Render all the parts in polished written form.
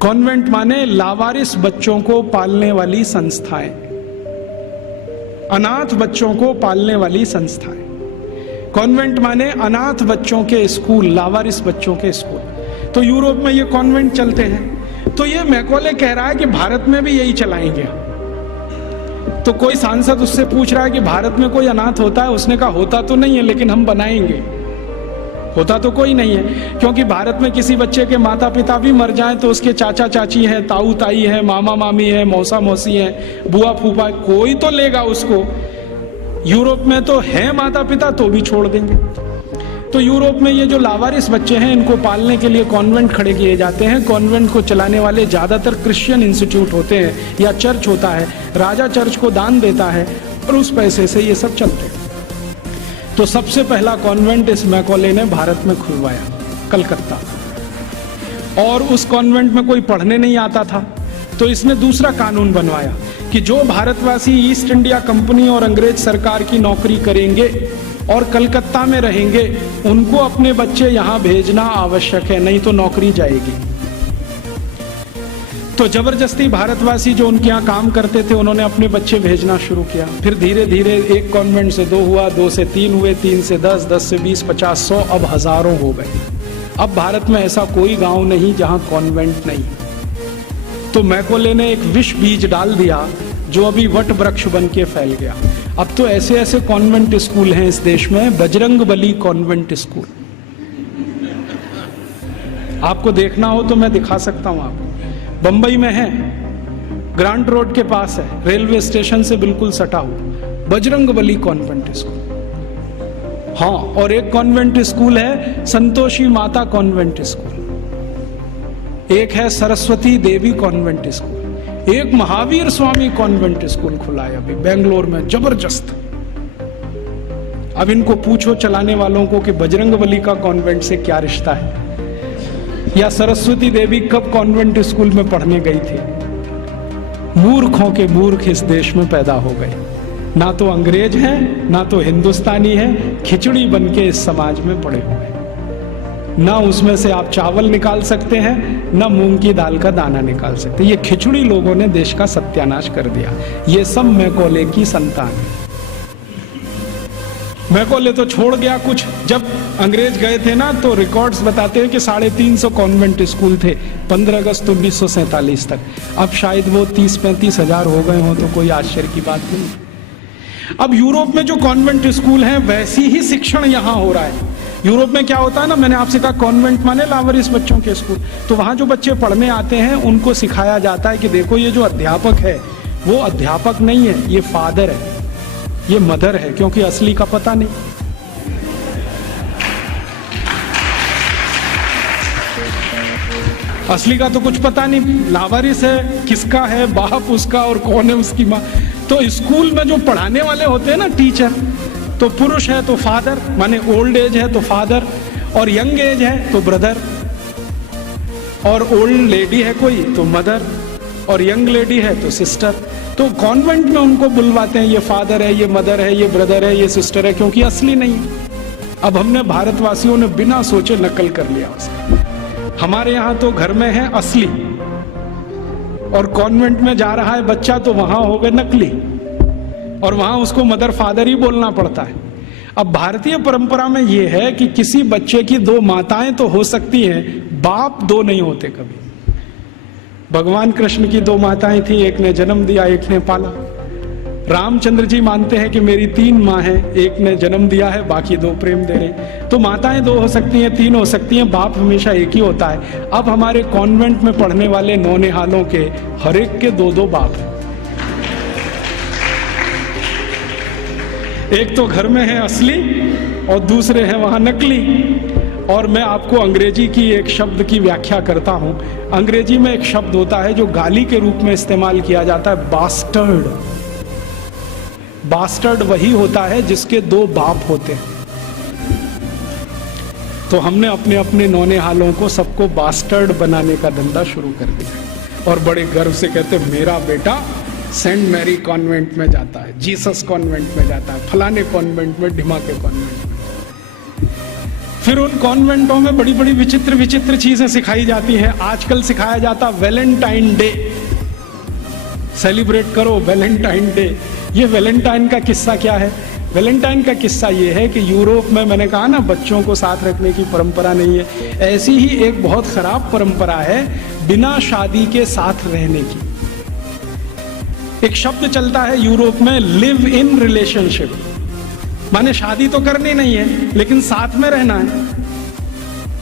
Convent माने लावारिस बच्चों को पालने वाली संस्थाएं, अनाथ बच्चों को पालने वाली संस्थाएं। कॉन्वेंट माने अनाथ बच्चों के स्कूल, लावारिस बच्चों के स्कूल। तो यूरोप में ये कॉन्वेंट चलते हैं। तो ये मैकॉले कह रहा है कि भारत में भी यही चलाएंगे। तो कोई सांसद उससे पूछ रहा है कि भारत में कोई अनाथ होता है? उसने कहा होता तो नहीं है, लेकिन हम बनाएंगे। होता तो कोई नहीं है, क्योंकि भारत में किसी बच्चे के माता पिता भी मर जाएं तो उसके चाचा चाची हैं, ताऊ ताई है, मामा मामी है, मौसा मौसी है, बुआ फूफा, कोई तो लेगा उसको। यूरोप में तो है माता पिता, तो भी छोड़ देंगे। तो यूरोप में ये जो लावारिस बच्चे हैं, इनको पालने के लिए कॉन्वेंट खड़े किए जाते हैं। कॉन्वेंट को चलाने वाले ज्यादातर क्रिश्चियन इंस्टीट्यूट होते हैं या चर्च होता है। राजा चर्च को दान देता है और उस पैसे से ये सब चलते हैं। तो सबसे पहला कॉन्वेंट इस मैकॉले ने भारत में खुलवाया, कलकत्ता। और उस कॉन्वेंट में कोई पढ़ने नहीं आता था, तो इसने दूसरा कानून बनवाया कि जो भारतवासी ईस्ट इंडिया कंपनी और अंग्रेज सरकार की नौकरी करेंगे और कलकत्ता में रहेंगे, उनको अपने बच्चे यहां भेजना आवश्यक है, नहीं तो नौकरी जाएगी। तो जबरदस्ती भारतवासी जो उनके यहाँ काम करते थे, उन्होंने अपने बच्चे भेजना शुरू किया। फिर धीरे धीरे एक कॉन्वेंट से 2 हुआ, 2 से 3 हुए, 3 से 10, 10 से 20, 50, 100, अब हजारों हो गए। अब भारत में ऐसा कोई गांव नहीं जहां कॉन्वेंट नहीं। तो मैकॉले ने एक विष बीज डाल दिया जो अभी वट वृक्ष बन के फैल गया। अब तो ऐसे ऐसे कॉन्वेंट स्कूल हैं इस देश में, बजरंगबली कॉन्वेंट स्कूल। आपको देखना हो तो मैं दिखा सकता हूं आपको। बंबई में है, ग्रांट रोड के पास है, रेलवे स्टेशन से बिल्कुल सटा हुआ, बजरंगबली कॉन्वेंट स्कूल। हाँ, और एक कॉन्वेंट स्कूल है संतोषी माता कॉन्वेंट स्कूल, एक है सरस्वती देवी कॉन्वेंट स्कूल, एक महावीर स्वामी कॉन्वेंट स्कूल खुला है अभी बेंगलोर में, जबरदस्त। अब इनको पूछो चलाने वालों को कि बजरंगबली का कॉन्वेंट से क्या रिश्ता है, या सरस्वती देवी कब कॉन्वेंट स्कूल में पढ़ने गई थी। मूर्खों के मूर्ख इस देश में पैदा हो गए। ना तो अंग्रेज हैं, ना तो हिंदुस्तानी हैं, खिचड़ी बन के इस समाज में पड़े हुए। ना उसमें से आप चावल निकाल सकते हैं, ना मूंग की दाल का दाना निकाल सकते। ये खिचड़ी लोगों ने देश का सत्यानाश कर दिया। ये सब मैकॉले की संतान है। मैकॉले तो छोड़ गया कुछ। जब अंग्रेज गए थे ना, तो रिकॉर्ड्स बताते हैं कि 350 कॉन्वेंट स्कूल थे 15 अगस्त 1947 तक। अब शायद वो 30-35 हजार हो गए हों, तो कोई आश्चर्य की बात नहीं। अब यूरोप में जो कॉन्वेंट स्कूल हैं, वैसी ही शिक्षण यहाँ हो रहा है। यूरोप में क्या होता है ना, मैंने आपसे कहा कॉन्वेंट माने लावारिस बच्चों के स्कूल। तो वहां जो बच्चे पढ़ने आते हैं, उनको सिखाया जाता है कि देखो ये जो अध्यापक है वो अध्यापक नहीं है, ये फादर है, ये मदर है, क्योंकि असली का पता नहीं। असली का तो कुछ पता नहीं, लावारिस है, किसका है बाप उसका और कौन है उसकी माँ। तो स्कूल में जो पढ़ाने वाले होते हैं ना टीचर, तो पुरुष है तो फादर, माने ओल्ड एज है तो फादर, और यंग एज है तो ब्रदर, और ओल्ड लेडी है कोई तो मदर, और यंग लेडी है तो सिस्टर। तो कॉन्वेंट में उनको बुलवाते हैं, ये फादर है, ये मदर है, ये ब्रदर है, ये सिस्टर है, क्योंकि असली नहीं है। अब हमने भारतवासियों ने बिना सोचे नकल कर लिया उसका। हमारे यहाँ तो घर में है असली, और कॉन्वेंट में जा रहा है बच्चा तो वहां हो गए नकली, और वहां उसको मदर फादर ही बोलना पड़ता है। अब भारतीय परंपरा में यह है कि किसी बच्चे की 2 माताएं तो हो सकती हैं, बाप 2 नहीं होते कभी। भगवान कृष्ण की 2 माताएं थी, एक ने जन्म दिया, एक ने पाला। रामचंद्र जी मानते हैं कि मेरी 3 माँ हैं, एक ने जन्म दिया है, बाकी 2 प्रेम दे रहे। तो माताएं 2 हो सकती हैं, 3 हो सकती हैं, बाप हमेशा एक ही होता है। अब हमारे कॉन्वेंट में पढ़ने वाले नौनिहालों के हर एक के 2-2 बाप हैं। एक तो घर में है असली और दूसरे हैं वहां नकली। और मैं आपको अंग्रेजी की एक शब्द की व्याख्या करता हूं। अंग्रेजी में एक शब्द होता है जो गाली के रूप में इस्तेमाल किया जाता है, बास्टर्ड। बास्टर्ड वही होता है जिसके 2 बाप होते हैं। तो हमने अपने अपने नौनिहालों को सबको बास्टर्ड बनाने का धंधा शुरू कर दिया, और बड़े गर्व से कहते मेरा बेटा सेंट मैरी कॉन्वेंट में जाता है, जीसस कॉन्वेंट में जाता है, फलाने कॉन्वेंट में, ढिमाके कॉन्वेंट में। फिर उन कॉन्वेंटों में बड़ी बड़ी विचित्र विचित्र चीजें सिखाई जाती हैं। आजकल सिखाया जाता वैलेंटाइन डे, सेलिब्रेट करो वैलेंटाइन डे। ये वैलेंटाइन का किस्सा क्या है? वैलेंटाइन का किस्सा ये है कि यूरोप में, मैंने कहा ना, बच्चों को साथ रखने की परंपरा नहीं है। ऐसी ही एक बहुत खराब परंपरा है बिना शादी के साथ रहने की। एक शब्द चलता है यूरोप में, लिव इन रिलेशनशिप, माने शादी तो करनी नहीं है लेकिन साथ में रहना है।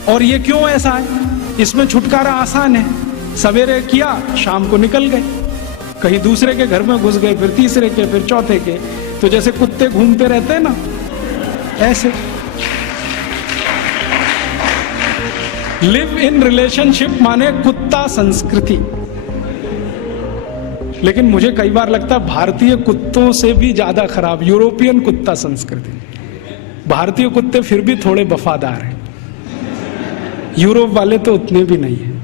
और ये क्यों ऐसा है? इसमें छुटकारा आसान है, सवेरे किया शाम को निकल गए, कहीं दूसरे के घर में घुस गए, फिर तीसरे के, फिर चौथे के, तो जैसे कुत्ते घूमते रहते हैं ना, ऐसे। लिव इन रिलेशनशिप माने कुत्ता संस्कृति। लेकिन मुझे कई बार लगता है भारतीय कुत्तों से भी ज्यादा खराब यूरोपियन कुत्ता संस्कृति। भारतीय कुत्ते फिर भी थोड़े वफादार हैं, यूरोप वाले तो उतने भी नहीं है।